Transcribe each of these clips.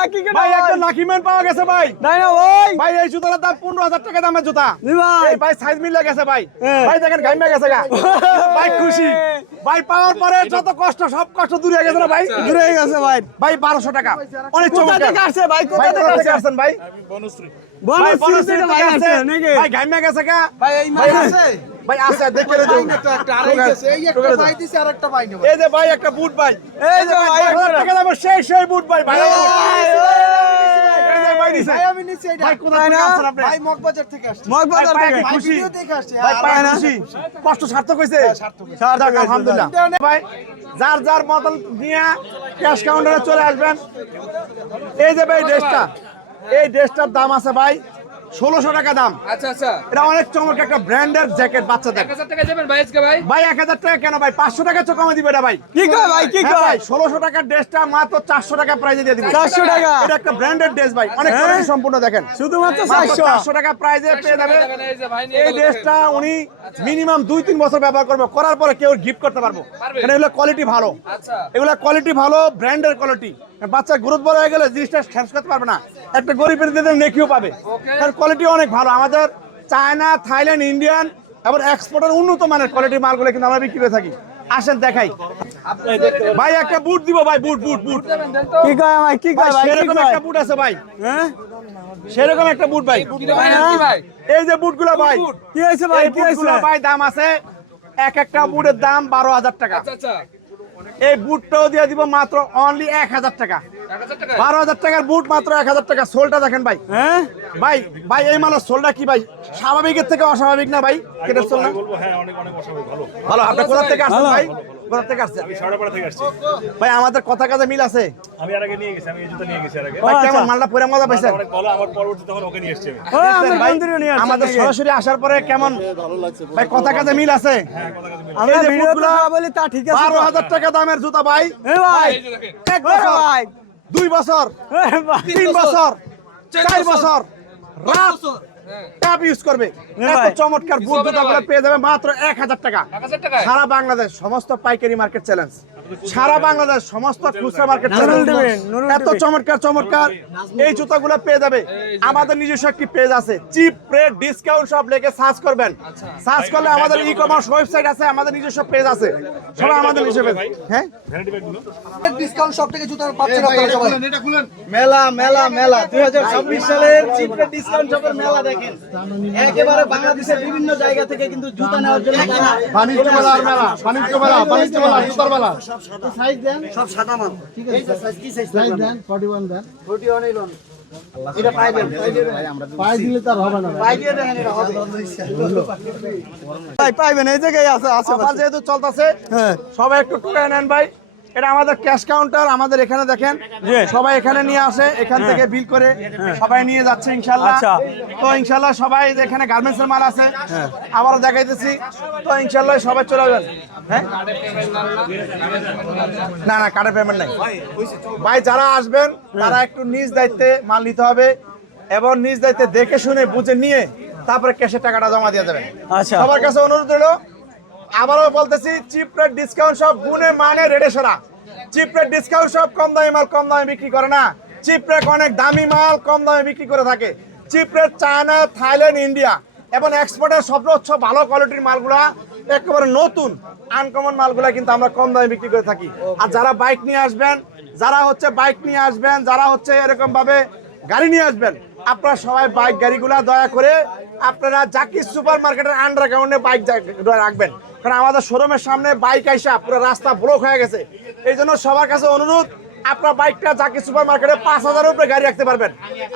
Lucky কেন ভাই একটা লাকি ম্যান পাওয়া গেছে ভাই। তাই না ভাই। ভাই এই জুতার দাম পনেরো হাজার টাকা দামের জুতা। জি ভাই। ভাই সাইজ মিলে গেছে ভাই। ভাই দেখেন গাইমে গেছে গা। ভাই খুশি। ভাই পাওয়ার পরে যত কষ্ট সব কষ্ট দূরে হয়ে গেছে না ভাই? দূরে হয়ে গেছে ভাই। ভাই বারোশো টাকা। অনেক কোথা থেকে আসছে ভাই? কোথা ভাই থেকে থেকে আসছে? আসছেন ভাই? বলো বনশ্রী। থেকে ভাই আসছে। নাকি? ভাই গাইমে গেছে গা। ভাই এই মাছ আছে? ভাই আছে দেখে রে। আড়াই গেছে এই একটা পাই দিছে আর একটা পাই নেব এই যে ভাই একটা বুট ভাই এই যে ভাই টাকা সেই সেই বুট ভাই ভাই ভাই ভাই আমি নিচে এটা ভাই কোথায় থেকে ভাই মগবাজার থেকে আসছে মগবাজার থেকে খুশি। দেখে আসছে ভাই হ্যাঁ, পায় না? কষ্ট সার্থক সার্থক আলহামদুলিল্লাহ ভাই যার যার মতন নিয়ে ক্যাশ কাউন্টারে চলে আসবেন এই যে ভাই ড্রেসটা এই ড্রেসটার দাম আছে ভাই ষোলোশো টাকা দাম। আচ্ছা আচ্ছা। এটা অনেক চমৎকার একটা ব্র্যান্ডের জ্যাকেট বাচ্চাদের। এক হাজার টাকা দেবেন ভাই আজকে ভাই? ভাই এক হাজার টাকা কেন ভাই? পাঁচশো টাকা চো কমে দিবে এটা ভাই। কি কয় ভাই কি হ্যাঁ কয়? ভাই ষোলোশো টাকার ড্রেসটা মাত্র চারশো টাকা প্রাইজে দিয়ে দিবে 400 টাকা? এটা একটা ব্র্যান্ডেড ড্রেস ভাই অনেক হ্যাঁ? সম্পূর্ণ দেখেন। শুধুমাত্র মাত্র 400 চারশো টাকা প্রাইজে পেয়ে যাবে। এই ড্রেসটা উনি মিনিমাম দুই তিন বছর ব্যবহার করবে। করার পরে কেউ গিফট করতে পারব। পারবে? এগুলো কোয়ালিটি ভালো। আচ্ছা। এগুলো কোয়ালিটি ভালো ব্র্যান্ডের কোয়ালিটি বাচ্চা গ্রোথ বড় হয়ে গেলে জিনিসটা শেষ করতে পারবে না। একটা গরিবের দিতে নেকিও পাবে। তার কোয়ালিটি অনেক ভালো। আমাদের চায়না থাইল্যান্ড ইন্ডিয়ান এবং এক্সপোর্টের উন্নত মানের কোয়ালিটি মালগুলো কিন্তু আমরা বিক্রি করে থাকি। আসেন দেখাই। ভাই একটা বুট দিব ভাই বুট বুট বুট কি কয় ভাই কি কয় ভাই সেরকম একটা বুট আছে ভাই। হ্যাঁ? সেরকম একটা বুট ভাই। কি দেবেন কি ভাই? এই যে বুটগুলো ভাই। কি হয়েছে ভাই কি হয়েছে? ভাই দাম আছে এক একটা বুটের দাম বারো হাজার টাকা। আচ্ছা আচ্ছা। এই বুটটাও দিয়ে দিব মাত্র অনলি এক হাজার টাকা। বারো হাজার টাকার বুট মাত্র এক হাজার টাকা। সোলটা দেখেন ভাই। হ্যাঁ? ভাই ভাই এই মালের সোলটা কি ভাই? স্বাভাবিকের থেকে অস্বাভাবিক না ভাই? কেটের সোল না? বলব হ্যাঁ অনেক অনেক অসুবিধা ভালো। আপনার আপনি কোথা থেকে আসছেন ভাই? কোথা থেকে আসছেন সারাপাড়া থেকে আসছি। ভাই আমাদের কথা কাজে মিল আছে? আমি আর আগে নিয়ে গেছি আমি এই জুতো নিয়ে গেছি আর আগে। ভাই আচ্ছা। কেমন? মালটা পরে মজা পাইছেন? অনেক ভালো আমার পরবর্তী তখন ওকে নিয়ে এসছি আমি। আমি বন্ধুরে নিয়ে আসছি আমাদের সরাসরি আসার পরে কেমন? ভাই কথা কাজে মিল আছে? আমরা এই যে ভিডিওতে বুটগুলা যা বলি তা ঠিক আছে বারো তো? হাজার টাকা দামের জুতা ভাই। এ ভাই। এই যে দেখেন এক বছর ভাই। দুই বছর তিন বছর চার বছর, বছর রাত হ্যাঁ ট্যাপ ইউজ করবে। হ্যাঁ এত চমৎকার বুট জুতাগুলো পেয়ে যাবে মাত্র এক হাজার টাকা। এক হাজার টাকায়? সারা বাংলাদেশ সমস্ত পাইকারি মার্কেট চ্যালেঞ্জ সারা বাংলাদেশ সমস্ত খুচরা মার্কেট নুরুল চ্যালেঞ্জ দিবেন, নুরুল এত চমৎকার চমৎকার। এই জুতাগুলো পেয়ে যাবে। আমাদের নিজস্ব একটি পেজ আছে। চিপ রেট ডিসকাউন্ট সব লেগে সার্চ করবেন। সার্চ করলে আমাদের ই কমার্স ওয়েবসাইট আছে আমাদের নিজস্ব পেজ আছে। সবাই আমাদের নিজস্ব পেজ হ্যাঁ? ডিসকাউন্ট সব থেকে জুতা পাচ্ছেন আপনারা সবাই। মেলা মেলা মেলা। 2026 সালের চিপ রেট ডিসকাউন্ট শপের মেলা দেখেন। একেবারে বাংলাদেশের বিভিন্ন জায়গা থেকে কিন্তু জুতা নেওয়ার জন্য বাণিজ্য মেলা বাণিজ্য মেলা বাণিজ্য মেলা জুতার মেলা সাইজ দেন। সব সাদা মাল। ঠিক আছে। সাইজ কি সাইজ দেন 41 দেন। 41 এই লোন এটা পাইবেন পাই দিলে তার হবে না পাই দিয়ে দেখেন এটা হবে। ভাই পাইবেন এই জায়গায় আছে আছে যেহেতু চলতেছে হ্যাঁ। সবাই একটু টুকায় নেন ভাই। এটা আমাদের ক্যাশ কাউন্টার আমাদের এখানে দেখেন। সবাই এখানে নিয়ে আসে এখান থেকে বিল করে সবাই নিয়ে যাচ্ছে ইনশাল্লাহ আচ্ছা। তো ইনশাল্লাহ সবাই এখানে গার্মেন্টস এর মাল আছে আবারও দেখাইতেছি। তো ইনশাল্লাহ সবাই চলে হ্যাঁ? না না কার্ডে পেমেন্ট নাই। ভাই যারা আসবেন তারা একটু নিজ দায়িত্বে মাল নিতে হবে এবং নিজ দায়িত্বে দেখে শুনে বুঝে নিয়ে তারপরে ক্যাশের টাকাটা জমা দিয়ে দেবেন। আচ্ছা। সবার কাছে অনুরোধ রইল আবারও বলতেছি চিপ রেট ডিসকাউন্ট সব গুণে মানে রেডে সেরা। চিপ রেট ডিসকাউন্ট সব কম দামি মাল কম দামে বিক্রি করে না। চিপ রেট অনেক দামি মাল কম দামে বিক্রি করে থাকে। Cheap rate China, Thailand, India এবং এক্সপোর্টের সর্বোচ্চ ভালো কোয়ালিটির মালগুলা, একেবারে নতুন আনকমন মালগুলা কিন্তু আমরা কম দামে বিক্রি করে থাকি। আর যারা বাইক নিয়ে আসবেন, যারা হচ্ছে বাইক নিয়ে আসবেন, যারা হচ্ছে এরকম ভাবে গাড়ি নিয়ে আসবেন, আপনারা সবাই বাইক গাড়িগুলা দয়া করে আপনারা জাকির সুপার মার্কেটের আন্ডার গ্রাউন্ডে বাইক রাখবেন। কারণ আমাদের শোরুমের সামনে বাইক আইসা পুরো রাস্তা ব্লক হয়ে গেছে। এই জন্য সবার কাছে অনুরোধ আপনার বাইকটা জাকির সুপার মার্কেটে পাঁচ হাজারের উপরে গাড়ি রাখতে পারবেন।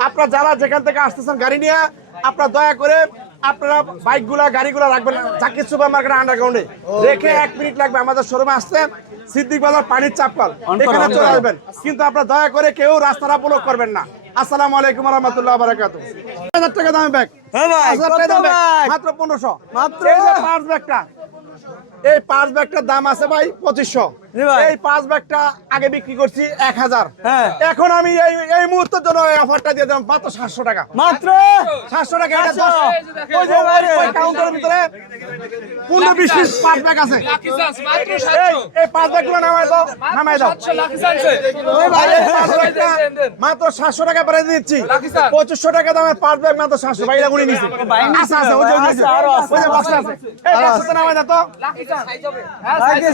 আপনারা যারা যেখান থেকে আসতেছেন গাড়ি নিয়ে আপনারা দয়া করে আপনারা বাইকগুলা গাড়িগুলা রাখবেন জাকির সুপার মার্কেটের আন্ডারগ্রাউন্ডে রেখে এক মিনিট লাগবে আমাদের শোরুমে আসতে। সিদ্দিক বাজার পানির চাপকল। এখানে চলে আসবেন। কিন্তু আপনারা দয়া করে কেউ রাস্তাটা ব্লক করবেন না। আসসালামু আলাইকুম রহমতুল্লাহ বারাকাতু হাজার টাকা দামে ব্যাগ হ্যাঁ মাত্র পনেরোশো। মাত্র? পাঁচ ব্যাগটা এই পাঁচ ব্যাগটার দাম আছে ভাই পঁচিশশো। এই পাঁচ ব্যাগটা আগে বিক্রি করছি এক হাজার। হ্যাঁ। এখন আমি এই এই মুহূর্তের জন্য এই অফারটা দিয়ে দিলাম মাত্র সাতশো টাকা। মাত্র সাতশো টাকা কাউন্টারের ভিতরে পনেরো বিশ পিস পাঁচ ব্যাগ আছে। মাত্র এই 700 এই পাঁচ ব্যাগগুলো নামাই দাও নামাই দাও। 700 লাকি চান্সে ওই ভাই, এই পাঁচ দেন, ব্যাগটা দেন, দেন। মাত্র সাতশো টাকা প্রাইস দিচ্ছি। পঁচিশশো টাকা দামের পাঁচ ব্যাগ মাত্র সাতশো। ওই যে আরও আছে। ওই যে বক্সে আছে। এই দাও তো।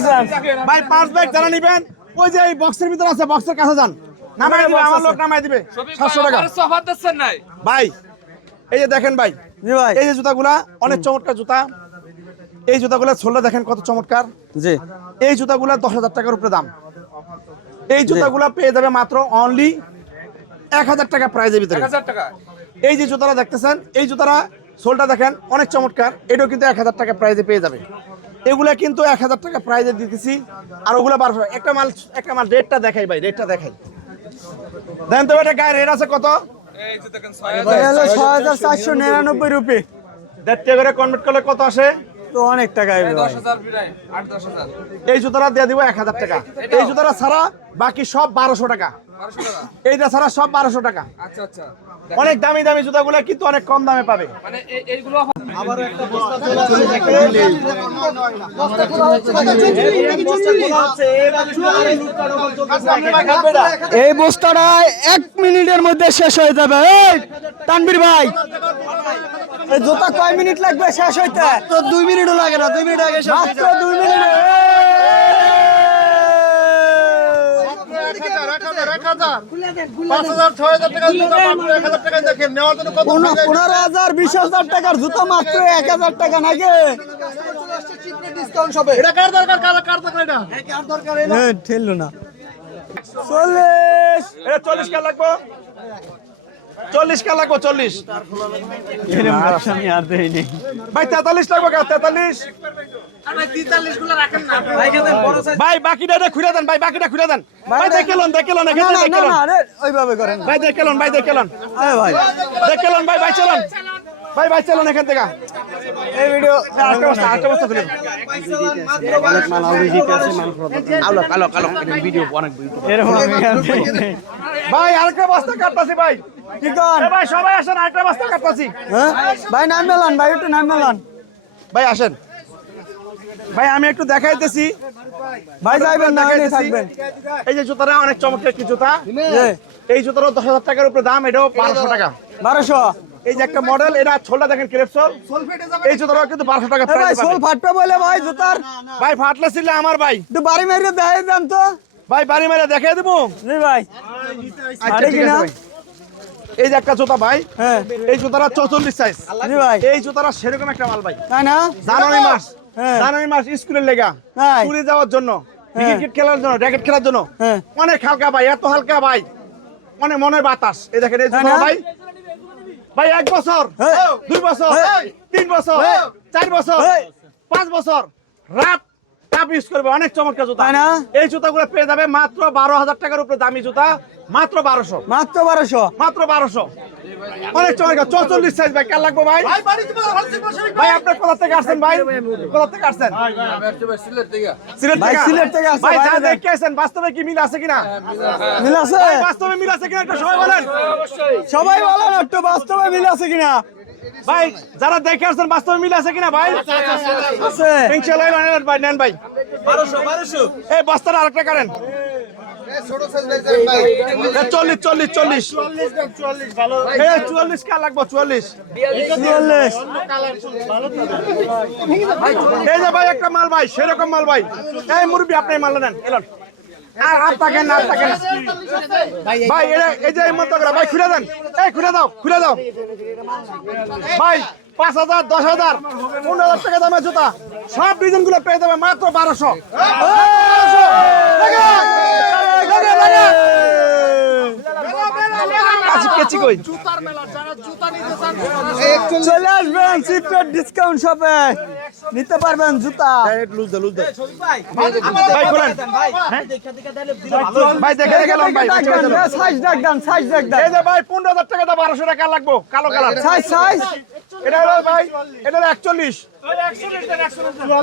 চান্স। ভাই পাঁচ ব্যাগ যারা নিবেন ওই যে এই বক্সের ভিতরে আছে বক্সের কাছে যান। নামাই দিবে আমার লোক নামাই দিবে। সাতশো টাকা। সফার দিচ্ছেন নাই? ভাই এই যে দেখেন ভাই জি ভাই। এই যে জুতাগুলা অনেক চমৎকার জুতা। এই জুতাগুলা ছোললে দেখেন কত চমৎকার। জি। এই জুতাগুলা দশ হাজার টাকার উপরে দাম। এই জুতাগুলা পেয়ে যাবে মাত্র অনলি এক হাজার টাকা প্রাইজের ভিতরে। 1000 টাকা। এই যে জুতারা দেখতেছেন এই জুতারা সোলটা দেখেন অনেক চমৎকার। এটাও কিন্তু এক হাজার টাকা প্রাইজে পেয়ে যাবে। এগুলা কিন্তু এক হাজার টাকা প্রাইজে দিতেছি। আর ওগুলা বারোশো একটা মাল একটা মাল রেটটা দেখাই ভাই রেটটা দেখাই। দেন তো এটা গায়ে রেট আছে কত? এই যে দেখেন ভাই 6000 হলো ছয় হাজার চারশো নিরানব্বই রুপি। দেড়টা করে কনভার্ট করলে কত আসে? তো অনেক টাকা আইবে ভাই। 10000 বিরাই 8 10000 এই জুতারা দিয়ে দিব এক হাজার টাকা। এই ছাড়া বাকি সব বারোশো টাকা। 1200 টাকা। এইটা ছাড়া সব বারোশো টাকা। আচ্ছা আচ্ছা। অনেক দামি দামি জুতাগুলো কিন্তু অনেক কম দামে পাবে। মানে এই- বস্তাটা এক মিনিটের মধ্যে শেষ হয়ে যাবে। এই তানবীর ভাই এই জুতা কয় মিনিট লাগবে? শেষ হইতে? তো দুই মিনিটও লাগে না দুই মিনিট আগে শেষ হয়ে দুই মিনিট। পনেরো হাজার বিশ হাজার টাকার জুতা মাত্র এক হাজার টাকা নাকি? ডিসকাউন্ট হবে এটা কার দরকার? কার কার দরকার এটা? কার দরকার ঠেললো না। চল্লিশ। চল্লিশ কা লাগবো? চল্লিশ কা লাগবো চল্লিশ? আমি আর দেয়নি ভাই তেতাল্লিশ লাগবে কা? তেতাল্লিশ? ভাই বাকিটা এটা খুলে দেন ভাই বাকিটা খুলে দেন। ভাই দেখেলন দেখেলন না এখানে না না দেখেলন। না রে ওইভাবে করেন না। ভাই দেখেলন ভাই দেখেলন। আরে ভাই। দেখেলন ভাই ভাই চলুন। ভাই ভাই চলুন এখান থেকে। এই ভিডিও আরেকটা বস্তা খুলে। ভাই আরেকটা বস্তা কাটতাছি ভাই। কি ভাই সবাই আসেন আরেকটা বস্তা কাটতাছি। হ্যাঁ? ভাই নাম মেলান ভাই একটু নাম মেলান ভাই আসেন। ভাই আমি একটু দেখাইতেছি। ভাই যাইবেন না থাকবেন। এই যে জুতাটা অনেক চমৎকার একটি জুতা? এই জুতারও দশ হাজার টাকার উপরে দাম এটাও বারোশো টাকা। বারোশো। এই যে একটা মডেল এটা ছোলটা দেখেন ক্রেপসল এই জুতাটাও কিন্তু বারোশো টাকা ভাই সোল ফাটবে বলে ভাই জুতার? ভাই ফাটলে ছিল আমার ভাই। একটু বাড়ি মেরে দেখাই দেন তো। ভাই বাড়ি মেরে দেখাই দেবো ভাই। আচ্ছা ঠিক আছে ভাই। এই যে একটা জুতা ভাই হ্যাঁ এই জুতাটা চৌচল্লিশ সাইজ ভাই এই জুতাটা সেরকম একটা মাল ভাই তাই না জানুয়ারি মাস হ্যাঁ। জানুয়ারি মাস স্কুলের লেগা? স্কুলে যাওয়ার জন্য হ্যাঁ। ক্রিকেট খেলার জন্য র্যাকেট খেলার জন্য হ্যাঁ। অনেক হালকা ভাই এত হালকা ভাই অনেক মনে বাতাস এই দেখেন এই জুতা ভাই ভাই এক বছর হ্যাঁ। দুই বছর হ্যাঁ। তিন বছর হ্যাঁ। চার বছর হ্যাঁ। পাঁচ বছর রাত কাপ ইউজ করবে অনেক চমৎকার জুতা। না? এই জুতাগুলো পেয়ে যাবে মাত্র বারো হাজার টাকার উপরে দামি জুতা মাত্র বারোশো। মাত্র বারোশো? মাত্র বারোশো। অনেক চমৎকার চৌচল্লিশ সাইজ ভাই কেন লাগবে ভাই? ভাই আপনার কোথা থেকে আসছেন ভাই? কোথা থেকে আসছেন? সিলেট থেকে। সিলেট থেকে? আসছে, ভাই যা দেখে আসছেন বাস্তবে কি মিল আছে কিনা? মিল আছে। বাস্তবে মিল আছে কিনা একটু সবাই বলেন। সবাই বলেন একটু বাস্তবে মিল আছে কিনা? ভাই যারা দেখে আসছেন বাস্তবে মিল আছে কিনা ভাই? আছে ইনশাআল্লাহ নেন ভাই নেন ভাই। এই আরেকটা কারেন। চল্লিশ চল্লিশ চল্লিশ। এই চুয়াল্লিশ কার লাগবো চুয়াল্লিশ? চুয়াল্লিশ। এই যে ভাই একটা মাল ভাই সেরকম মাল ভাই। এই মুরব্বী আপনি মাল নেন। এলন আর আর থাকে না থাকেন। না। ভাই এই- যে মতো করে, ভাই, খুলে দেন। এই, খুলে দাও খুলে দাও। ভাই, পাঁচ হাজার, দশ হাজার, পনেরো হাজার টাকা দামের জুতা। সব ডিজাইনগুলো পেয়ে যাবে মাত্র বারোশো। কেচি কই? চলে আসবেন চিপের ডিসকাউন্ট শপে নিতে পারবেন জুতা। লুজ দে লুজ ভাই খুলেন। দেখে দেখে লন ভাই সাইজ দেখ। দেন সাইজ দেখ দেন। এই যে ভাই পনেরো হাজার টাকা বারোশো টাকা লাগবো কালো কালার। সাইজ। সাইজ এটা হলো ভাই এটা হলো একচল্লিশ।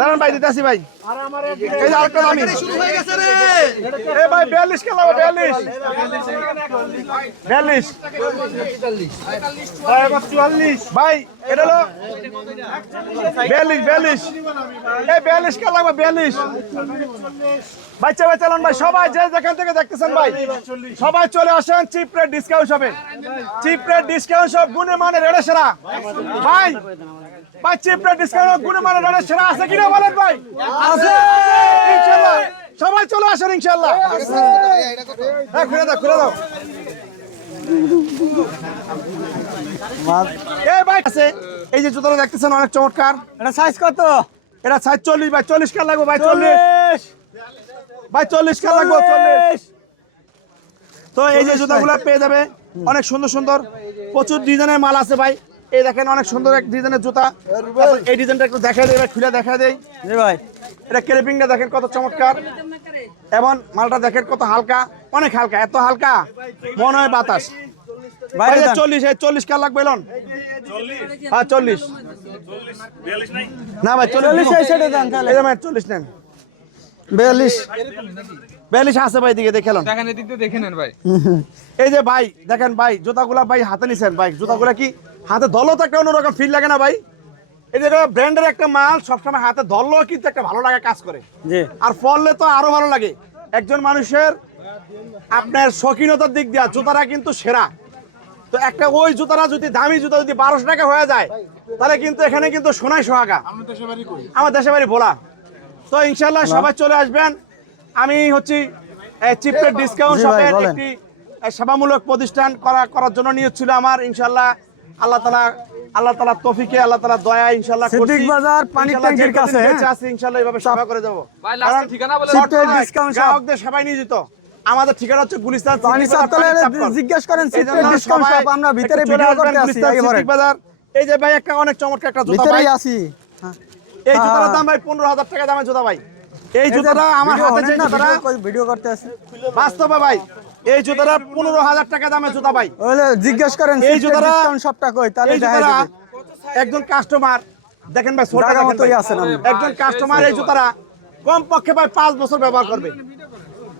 দাঁড়ান ভাই, দিতেছি ভাই। এই যে আরেকটা দামি। এই ভাই, বিয়াল্লিশ লাগবে বিয়াল্লিশ। বিয়াল্লিশ। চুয়াল্লিশ। ভাই, এটা হলো বিয়াল্লিশ বিয়াল্লিশ। এই বিয়াল্লিশ কে লাগবে, বিয়াল্লিশ। বাচ্চা বাচ্চা চালান ভাই, সবাই যে যেখান থেকে দেখতেছেন ভাই, সবাই চলে আসেন চিপ রেট ডিসকাউন্ট শপে। চিপ রেট ডিসকাউন্ট শপ, গুণে মানে রেড়ে সেরা। ভাই ডিসকাউন্ট মানে সেরা আছে কিনা বলেন ভাই? আছে। সবাই চলে আসেন ইনশাআল্লাহ হ্যাঁ খুলে দাও খুলে দাও। এই ভাই আছে। এই যে জুতোটা দেখতেছেন অনেক চমৎকার। এটা সাইজ কত? এটা সাইজ চল্লিশ ভাই চল্লিশ কার লাগবে ভাই? চল্লিশ। ভাই চল্লিশ কার লাগবে? চল্লিশ। তো এই যে জুতাগুলো পেয়ে যাবে। অনেক সুন্দর সুন্দর প্রচুর ডিজাইনের মাল আছে ভাই। এই দেখেন অনেক সুন্দর এক ডিজাইনের জুতা। এই ডিজাইনটা একটু দেখা দেয় এবার খুলে দেখা দেয় জি ভাই। এটা ক্রেপিংটা দেখেন কত চমৎকার। এবং মালটা দেখেন কত হালকা অনেক হালকা এত হালকা মনে হয় বাতাস। ভাই চল্লিশ এই চল্লিশ কার লাগবে এলন? হ্যাঁ চল্লিশ। না ভাই চল্লিশ চল্লিশ যান এই ভাই চল্লিশ নেন। বিয়াল্লিশ। বিয়াল্লিশ আছে ভাই দিকে দেখেন দেখেন এদিক দেখে নেন ভাই। এই যে ভাই দেখেন ভাই জুতাগুলা ভাই হাতে নিছেন। ভাই জুতাগুলা কি হাতে ধরলেও তো একটা অন্যরকম ফিল লাগে না ভাই। এই যে ব্র্যান্ডের একটা মাল সবসময় হাতে ধরলেও কিন্তু একটা ভালো লাগা কাজ করে। আর ফললে তো আরও ভালো লাগে। একজন মানুষের আপনার শৌখিনতার দিক দিয়ে জুতারা কিন্তু সেরা। তো একটা ওই জুতারা যদি দামি জুতা যদি বারোশো টাকা হয়ে যায় তাহলে কিন্তু এখানে কিন্তু সোনাই সোহাগা। আমার দেশে বাড়ি ভোলা। তো ইনশাল্লাহ সবাই চলে আসবেন। আমি হচ্ছি চিপের ডিসকাউন্ট শপের একটি সেবামূলক প্রতিষ্ঠান করা করার জন্য নিয়োগ ছিল আমার। ইনশাল্লাহ আল্লাহ তালা আল্লাহ তালা তফিকে আল্লাহ তালা দয়া ইনশাল্লাহ সিদ্দিক বাজার ট্যাঙ্কির কাছে, হ্যাঁ? ইনশাল্লাহ এইভাবে সেবা করে যাব ঠিকানা বলে। গ্রাহকদের সেবাই আমাদের ঠিকানা হচ্ছে গুলিস্তান। জিজ্ঞেস করেন এই ডিসকাউন্ট শপ আমরা ভিতরে ভিডিও করতে আসি সিদ্দিক বাজার। এই যে ভাই একটা অনেক চমৎকার একটা জুতা ভাই। ভিতরেই আছি এই জুতার হ্যাঁ। দাম ভাই পনেরো হাজার টাকা দামের জুতা ভাই। এই জুতাটা আমার ভিডিও হাতে যে জুতাটা। ভিডিও করতে আসি। বাস্তবে ভাই এই জুতাটা পনেরো হাজার টাকা দামের জুতা ভাই। জিজ্ঞেস করেন এই জুতাটা- কই তাহলে দিবে। একজন কাস্টমার দেখেন ভাই মতোই ভাই। একজন কাস্টমার এই জুতাটা কম পক্ষে ভাই পাঁচ বছর ব্যবহার করবে।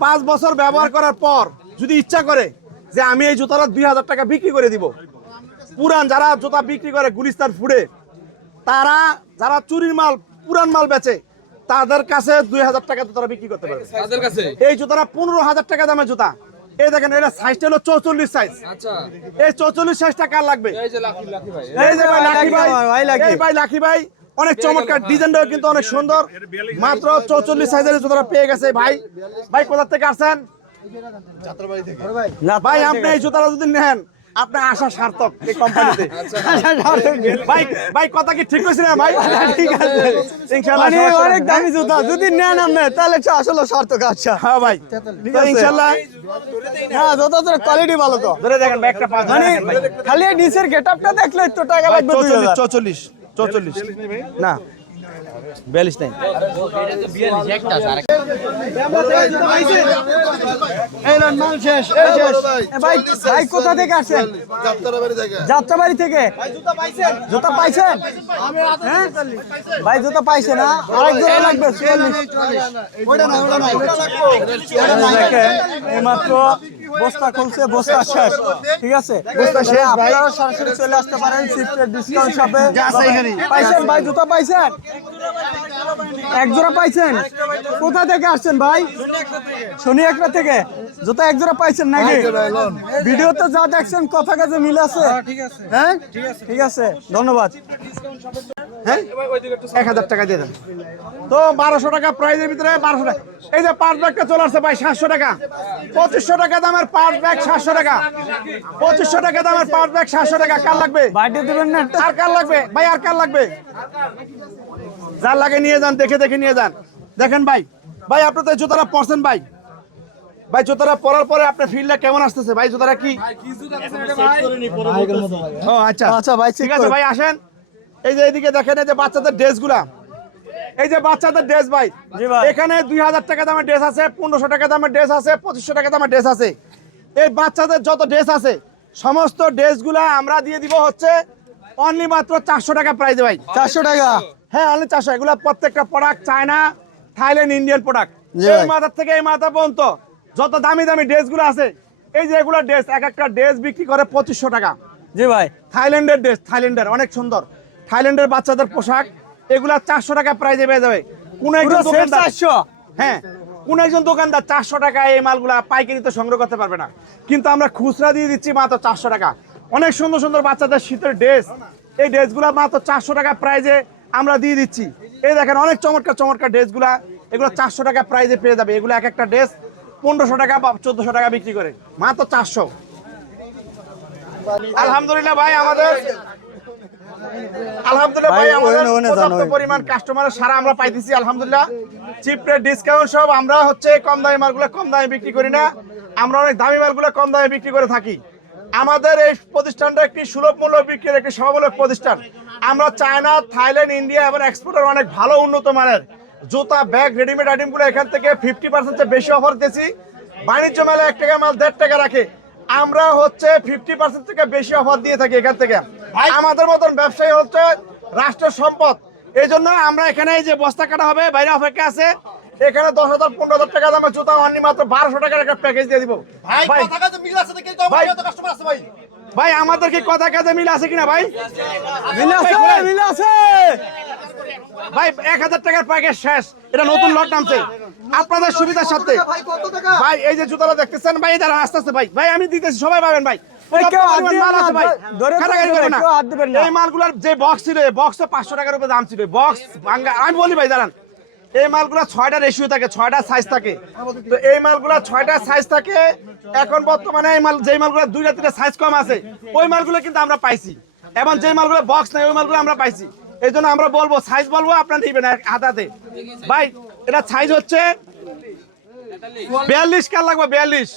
পাঁচ বছর ব্যবহার করার পর যদি ইচ্ছা করে যে আমি এই জুতাটা দুই হাজার টাকা বিক্রি করে দিব। পুরান যারা জুতা বিক্রি করে গুলিস্তান ফুডে তারা যারা চুরির মাল পুরান মাল বেচে তাদের কাছে দুই হাজার টাকা জুতারা বিক্রি করতে পারে এই জুতাটা পনেরো হাজার টাকা দামের জুতা। এই দেখেন এটা সাইজটা হলো চৌচল্লিশ সাইজ আচ্ছা। এই চৌচল্লিশ সাইজটা কার লাগবে? এই যে লাকি লাকি ভাই। এই ভাই লাকি ভাই। আমার ভাই এই ভাই লাকি ভাই। অনেক চমৎকার ডিজাইনটাও কিন্তু অনেক সুন্দর। মাত্র চৌচল্লিশ সাইজের জুতোটা পেয়ে গেছে ভাই। ভাই কোথা থেকে আসছেন? না ভাই আপনি এই জুতাটা যদি নেন আপনার আশা সার্থক এই কোম্পানিতে। ভাই ভাই কথা কি ঠিক হয়েছে না ভাই? ঠিক আছে। ইনশাআল্লাহ মানে অনেক দামি জুতা যদি নেন আপনি তাহলে আসলে সার্থক আচ্ছা। হ্যাঁ ভাই। তো ইনশাআল্লাহ হ্যাঁ জুতা তোর কোয়ালিটি ভালো তো। ধরে দেখেন ব্যাগটা পাঁচ মানে খালি নিচের গেটআপটা দেখলে তো টাকা লাগবে দুই চৌচল্লিশ হাজার। চৌচল্লিশ চৌচল্লিশ। না। বিয়াল্লিশ নাই। ভাই ভাই কোথা থেকে আসছেন যাত্রাবাড়ি থেকে। জুতা পাইছেন? হ্যাঁ? ভাই জুতা পাইছে না? আরেক জোড়া লাগবে চুয়াল্লিশ এইমাত্র বস্তা খুলছে বস্তা শেষ। ঠিক আছে? বস্তা শেষ আপনারা সরাসরি চলে আসতে পারেন সিফটের ডিসকাউন্ট শপে পাইছেন ভাই জুতা পাইছেন? এক জোড়া পাইছেন? কোথা থেকে আসছেন ভাই? শনি একটা থেকে। জুতা এক জোড়া পাইছেন নাকি? ভিডিওতে যা দেখছেন কথা কাজে মিল আছে? হ্যাঁ ঠিক আছে। ধন্যবাদ। হ্যাঁ? এক হাজার টাকা দিয়ে দেন। তো বারোশো টাকা প্রাইজের ভিতরে বারোশো টাকা। এই যে পাঁচ ব্যাগটা চলে আসছে ভাই সাতশো টাকা। পঁচিশশো টাকা দামের পাঁচ ব্যাগ সাতশো টাকা। পঁচিশশো টাকা দামের পাঁচ ব্যাগ সাতশো টাকা। কার লাগবে? বাড়িতে দেবেন না। আর কার লাগবে? ভাই আর কার লাগবে? যার লাগে নিয়ে যান দেখে দেখে নিয়ে যান। দেখেন ভাই ভাই পরছেন ভাই। ভাই জুতাটা পরার পরে আপনার ফিল্ডটা কেমন আসতেছে? ভাই জুতাটা কি? আচ্ছা। আচ্ছা ভাই ঠিক আছে আছে ভাই আসেন। এই যে এদিকে দেখেন এই যে বাচ্চাদের ড্রেসগুলা এই যে বাচ্চাদের ড্রেস ভাই জি ভাই। এখানে দুই হাজার টাকা দামের ড্রেস আছে পনেরোশো টাকা দামের ড্রেস আছে পঁচিশশো টাকা দামের ড্রেস আছে। এই বাচ্চাদের যত ড্রেস আছে সমস্ত ড্রেসগুলা আমরা দিয়ে দিব হচ্ছে অনলি মাত্র চারশো টাকা প্রাইজে ভাই। চারশো টাকা? হ্যাঁ অনলি চারশো। এগুলো প্রত্যেকটা product China Thailand Indian product এই ভাই। মাথা থেকে এই মাথা পর্যন্ত যত দামি দামি ড্রেসগুলো আছে এই যে এগুলো ড্রেস এক একটা ড্রেস বিক্রি করে পঁচিশশো টাকা। জি ভাই। থাইল্যান্ডের ড্রেস থাইল্যান্ডের অনেক সুন্দর। থাইল্যান্ডের বাচ্চাদের পোশাক এগুলা চারশো টাকা প্রাইজে পেয়ে যাবে। কোন একজন দোকানদার চারশো? হ্যাঁ কোন একজন দোকানদার চারশো টাকায় এই মালগুলা পাইকারিতে সংগ্রহ করতে পারবে না। কিন্তু আমরা খুচরা দিয়ে দিচ্ছি মাত্র চারশো টাকা। অনেক সুন্দর সুন্দর বাচ্চাদের শীতের ড্রেস এই ড্রেসগুলা মাত্র চারশো টাকা প্রাইজে আমরা দিয়ে দিচ্ছি। এই দেখেন অনেক চমৎকার চমৎকার ড্রেসগুলা এগুলো চারশো টাকা প্রাইজে পেয়ে যাবে। এগুলো এক একটা ড্রেস পনেরোশো টাকা বা চোদ্দশো টাকা বিক্রি করে। মাত্র চারশো। আলহামদুলিল্লাহ ভাই আমাদের আলহামদুলিল্লাহ ভাই আমাদের। পরিমাণ কাস্টমারের সারা আমরা পাইতেছি আলহামদুলিল্লাহ। চিপ রেট ডিসকাউন্ট সব আমরা হচ্ছে কম দামি মালগুলো কম দামে বিক্রি করি না। আমরা অনেক দামি মালগুলো কম দামে বিক্রি করে থাকি। আমাদের এই প্রতিষ্ঠানটা একটি সুলভ মূল্য বিক্রির একটি প্রতিষ্ঠান। আমরা চায়না থাইল্যান্ড ইন্ডিয়া এবং এক্সপোর্টের অনেক ভালো উন্নত মানের জুতা ব্যাগ রেডিমেড আইটেমগুলো এখান থেকে ফিফটি বেশি অফার দিয়েছি বাণিজ্য মেলা এক টাকা মাল দেড় টাকা রাখে। আমরা হচ্ছে ফিফটি পার্সেন্ট থেকে বেশি অফার দিয়ে থাকি এখান থেকে। আমাদের মতন ব্যবসায়ী হচ্ছে রাষ্ট্রের সম্পদ। এই জন্য আমরা এখানে এই যে বস্তা কাটা হবে বাইরে অপেক্ষা আছে এখানে দশ হাজার পনেরো হাজার টাকা দামের জুতা অনলি মাত্র বারোশো টাকার একটা প্যাকেজ দিয়ে দিব। ভাই ভাই, ভাই আমাদের কি কথা কাজে মিল আছে কিনা ভাই? মিল আছে মিল আছে। ভাই এক হাজার টাকার প্যাকেজ শেষ। এটা নতুন লট নামছে। আপনাদের সুবিধার সাথে। ভাই এই যে জুতাটা দেখতেছেন ভাই দাঁড়া আস্তে আস্তে ভাই। ভাই আমি দিতেছি সবাই পাবেন ভাই। এই মালগুলোর যে বক্স ছিল বক্স পাঁচশো টাকার উপরে দাম ছিল। বক্স আমি বলি ভাই দাঁড়ান। এই মালগুলো ছয়টা রেশিও থাকে ছয়টা সাইজ থাকে। তো এই মালগুলো ছয়টা সাইজ থাকে। এখন বর্তমানে এই মাল মালগুলো দুইটা তিনটা সাইজ কম আছে ওই মালগুলো কিন্তু আমরা পাইছি। এবং যে মালগুলো বক্স নাই ওই মালগুলো আমরা পাইছি। এই জন্য আমরা বলব সাইজ বলব আপনারা দিবেন হাতে হাতে। ভাই এটা সাইজ হচ্ছে বিয়াল্লিশ কার লাগবে বিয়াল্লিশ?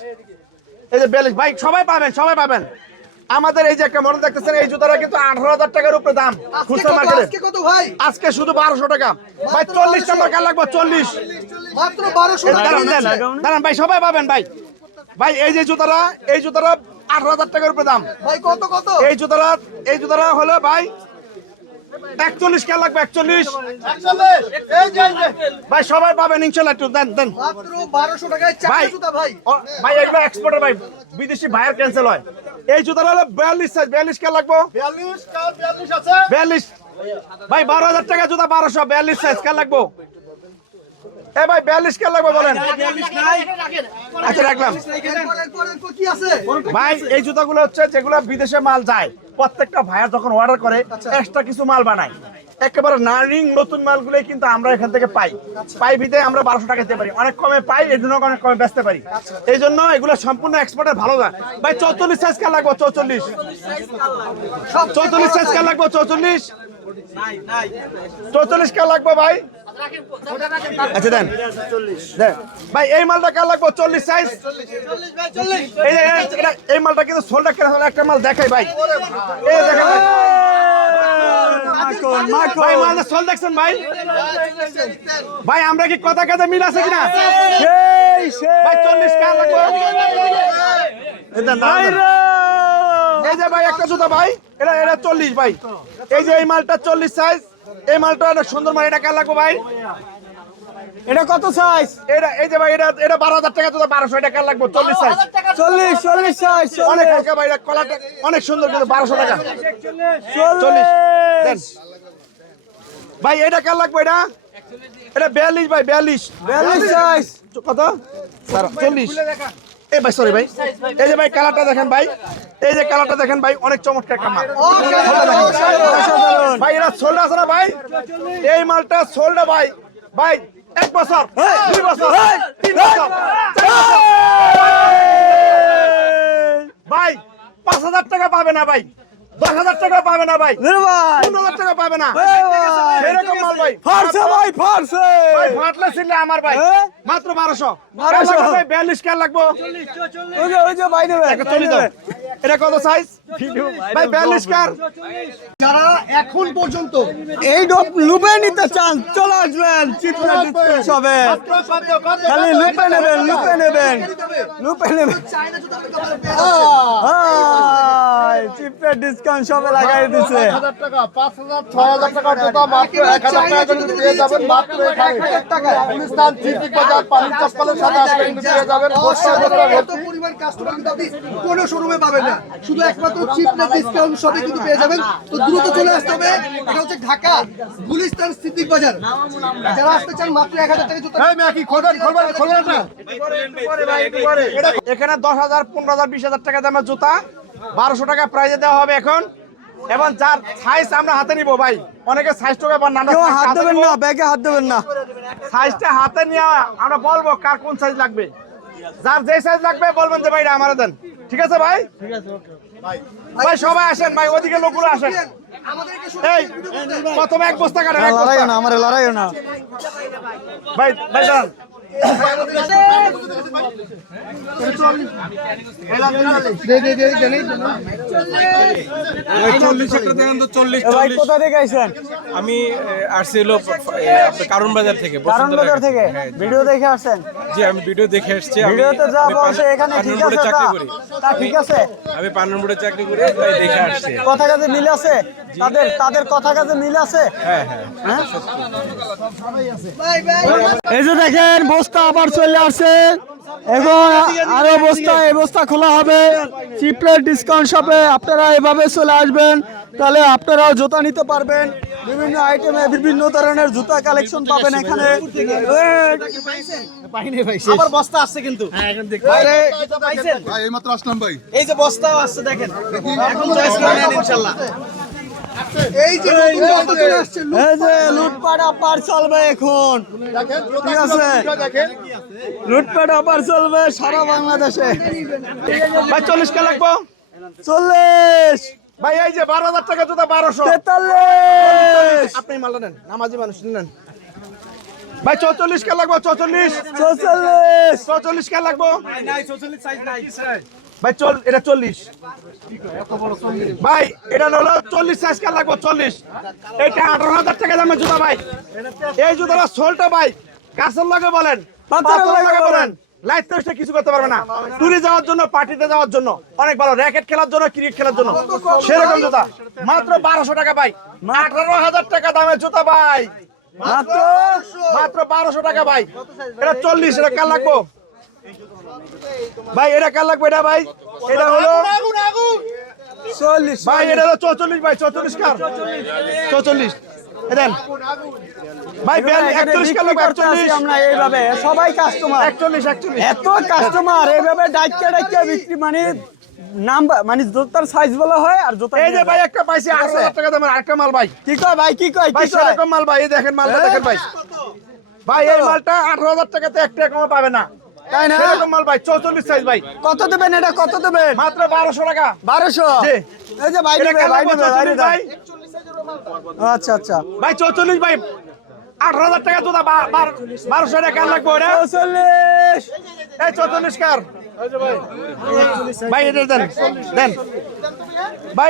এই যে বিয়াল্লিশ ভাই সবাই পাবেন সবাই পাবেন। আমাদের এই যে একটা মনে দেখতেছেন এই জুতাটা কিন্তু আঠারো হাজার টাকার উপরে দাম আজকে খুচরা মার্কেটে আজকে ভাই? আজকে শুধু বারোশো টাকা। ভাই চল্লিশ নম্বর কার লাগবে? চল্লিশ। মাত্র বারোশো টাকা। দাঁড়ান দাঁড়ান দাঁড়ান ভাই সবাই পাবেন ভাই। ভাই এই যে জুতাটা এই জুতাটা আঠারো হাজার টাকার উপরে দাম। ভাই কত কত? এই জুতাটা এই জুতাটা হলো ভাই একচল্লিশ কে লাগবে? একচল্লিশ? ভাই সবাই পাবেন ইনশাল্লাহ একটু দেন দেন। ভাই ভাই। এগুলো এক্সপোর্টার ভাই। বিদেশি ভাইয়ের ক্যান্সেল হয়। এই জুতার হলো বিয়াল্লিশ সাইজ বিয়াল্লিশ কে লাগবো? বিয়াল্লিশ ভাই বারো হাজার টাকা জুতা বারোশো বিয়াল্লিশ সাইজ কে লাগবো? এ ভাই বিয়াল্লিশ কার লাগবো বলেন? আচ্ছা রাখলাম। ভাই এই জুতাগুলো হচ্ছে যেগুলো বিদেশে মাল যায়। প্রত্যেকটা ভাইয়ার যখন অর্ডার করে এক্সট্রা কিছু মাল বানায়। একেবারে নারিং নতুন মালগুলোই কিন্তু আমরা এখান থেকে পাই। পাই ভিতে আমরা বারোশো টাকা দিতে পারি। অনেক কমে পাই এই জন্য অনেক কমে বেচতে পারি। এই জন্য এগুলো সম্পূর্ণ এক্সপোর্টের ভালো না। ভাই চৌচল্লিশ সাইজ কার লাগবো? চৌচল্লিশ। চৌচল্লিশ সাইজ কার লাগবো? চৌচল্লিশ। চৌচল্লিশ কার লাগবো ভাই? আচ্ছা দেন। ভাই এই মালটা কার লাগবো? চল্লিশ সাইজ এই মালটা কিন্তু সোলটা কেনা একটা মাল দেখাই ভাই। এই দেখেন ভাই। আমরা কি কথা কাজে মিল আছে কিনা? চল্লিশ কার লাগবে? ভাই একটা জুতা ভাই। এটা এটা চল্লিশ ভাই। এই যে এই মালটা চল্লিশ সাইজ এই মালটা অনেক সুন্দর মাল। এটা কার লাগবে ভাই? এটা কত সাইজ এটা এই যে ভাই এটা এটা বারো হাজার টাকা জুতা বারোশো এটা কার লাগবে? চল্লিশ সাইজ চল্লিশ চল্লিশ সাইজ অনেক হালকা ভাই এটা কলাটা অনেক সুন্দর কিন্তু বারোশো টাকা। চল্লিশ। ভাই এটা কার লাগবে এটা? এটা বিয়াল্লিশ ভাই বিয়াল্লিশ। বিয়াল্লিশ সাইজ কত? চল্লিশ। এই ভাই সরি ভাই। এই যে ভাই কালারটা দেখেন ভাই। এই যে কালারটা দেখেন ভাই অনেক চমৎকার কামার ভাই এরা সোল্ডা আছে না ভাই? এই মালটা সোল্ডা ভাই ভাই এক বছর দুই বছর তিন বছর বছর। ভাই পাঁচ হাজার টাকা পাবে না ভাই। দশ হাজার টাকা পাবে না ভাই। পনেরো হাজার টাকা পাবে না। ভাই। সেরকম মাল ভাই। ফারছে ভাই ফারছে ভাই ফাটলে ছিল আমার ভাই। হ্যাঁ? মাত্র বারোশো। 1200 ভাই বিয়াল্লিশ কার লাগবো। ওই যে ওই যে ভাই দেবে একটা চল্লিশ এটা কত সাইজ ভাই বিয়াল্লিশ কার যারা এখন পর্যন্ত এই ডোপ লুপে নিতে চান চলে আসবেন। চিত্রা সবে। খালি লুপে নেবেন লুপে নেবেন। লুপে নেবেন। চিপের ডিসকাউন্ট সবে লাগাই দিছে। কোনো শোরুমে পাবেন না শুধু একমাত্র চিপ ডিসকাউন্ট কিন্তু পেয়ে যাবেন তো দ্রুত চলে আসতে হবে এটা হচ্ছে ঢাকা গুলিস্তান সিদ্দিক বাজার যারা আসতে চান মাত্র এক হাজার টাকা জুতা এই খোলেন খোলেন না এখানে দশ হাজার পনেরো হাজার বিশ হাজার টাকা দামের জুতা। বারোশো টাকা প্রাইজে দেওয়া হবে এখন। এবং যার সাইজ আমরা হাতে নিব ভাই অনেকে সাইজ টাকা বা নানা হাত হাতে দেবেন না ব্যাগে হাত দেবেন না। সাইজটা হাতে নিয়ে আমরা বলব কার কোন সাইজ লাগবে। যার যে সাইজ লাগবে বলবেন যে ভাই আমার দেন। ঠিক আছে ভাই? ভাই সবাই আসেন ভাই ওদিকে লোকগুলো আসেন। এই প্রথমে এক বস্তা কাটেন এক লড়াইও না আমার লড়াইও না। ভাই ভাই দাঁড়ান। আমি আসছি হলো কারণ বাজার থেকে কারণ বাজার থেকে? হ্যাঁ, ভিডিও দেখে আসছেন? জি আমি ভিডিও দেখে এসেছি আমি- ভিডিওতে যা বলছে এখানে ঠিক আছে চাকরি? করি। তা ঠিক আছে? আমি পান চাকরি করি তাই দেখে আসছি। কথা কাজে মিল আছে? তাদের তাদের কথা কাজে মিল আছে? হ্যাঁ হ্যাঁ। হ্যাঁ? এই যে দেখেন বস্তা আবার চলে আসছে। এখন আরও বস্তা এই বস্তা খোলা হবে। চিপলেট ডিসকাউন্ট শপে আপনারা এভাবে চলে আসবেন। তাহলে আপনারাও জুতা নিতে পারবেন। বিভিন্ন আইটেমে বিভিন্ন ধরনের জুতা কালেকশন পাবেন এখানে। আবার বস্তা আসছে কিন্তু? আসলাম ভাই। এই যে বস্তাও আসছে দেখেন। এখন ইনশাল্লাহ। এই যে নতুন বস্তা আসছে এই যে লুটপাট। আপার চলবে এখন। ঠিক আছে? দেখেন। লুটপাট আপার চলবে সারা বাংলাদেশে। ভাই চল্লিশ কে লাগবো? চল্লিশ। ভাই এই যে বারো হাজার টাকা জুতা বারোশো। তেতাল্লিশ। আপনি মালটা নেন নামাজি মানুষ নেন। ভাই চৌচল্লিশ কে লাগবো? চৌচল্লিশ। চৌচল্লিশ। চৌচল্লিশ কে লাগবো? ভাই চল এটা চল্লিশ। ভাই এটা হলো চল্লিশ সাইজ কে লাগবো চল্লিশ। এটা আঠারো হাজার টাকা দামের জুতা ভাই। এই জুতাটা সোলটা ভাই। কাছের লাগে বলেন লাগে বলেন। লাইট তো কিছু করতে পারবে না। টুরে যাওয়ার জন্য পার্টিতে যাওয়ার জন্য অনেক ভালো। র্যাকেট খেলার জন্য ক্রিকেট খেলার জন্য। সেরকম জুতা। মাত্র বারোশো টাকা ভাই। আঠারো হাজার টাকা দামের জুতা ভাই। মাত্র মাত্র বারোশো টাকা ভাই। এটা চল্লিশ এটা কার লাগবো? ভাই এটা কার লাগবে এটা ভাই? এটা হলো চল্লিশ। ভাই এটা হলো চৌচল্লিশ ভাই চৌচল্লিশ কার? চৌচল্লিশ। এ ভাই বিয়াল্লিশ একচল্লিশ কার লাগবে? করতে আসি একচল্লিশ। আমরা এইভাবে। সবাই কাস্টমার একচল্লিশ একচল্লিশ। এত কাস্টমার এইভাবে ডাইকে ডাইকে বিক্রি মানে মানে জুতার সাইজ বলা হয় আর জুতা এই যে ভাই একটা পাইছি টাকা দামের আরেকটা মাল ভাই। কি কয় ভাই কি কয় কি মাল ভাই এই দেখেন মালটা? দেখেন ভাই। ভাই এই মালটা আঠারো হাজার টাকাতে এক টাকা কমে পাবে না। তাই না? সেরকম মাল ভাই চৌচল্লিশ সাইজ ভাই। কত দেবেন এটা? কত দেবেন? মাত্র বারোশো টাকা। বারোশো? জি। এই যে ভাই নেবে ভাই? নেবে ভাই আচ্ছা আচ্ছা। ভাই চৌচল্লিশ ভাই আঠারো হাজার টাকা জুতা বা- বার- বারোশো টাকা লাগবে ওটা? চল্লিশ এই চৌচল্লিশ কার? ভাই এটা দেন দেন।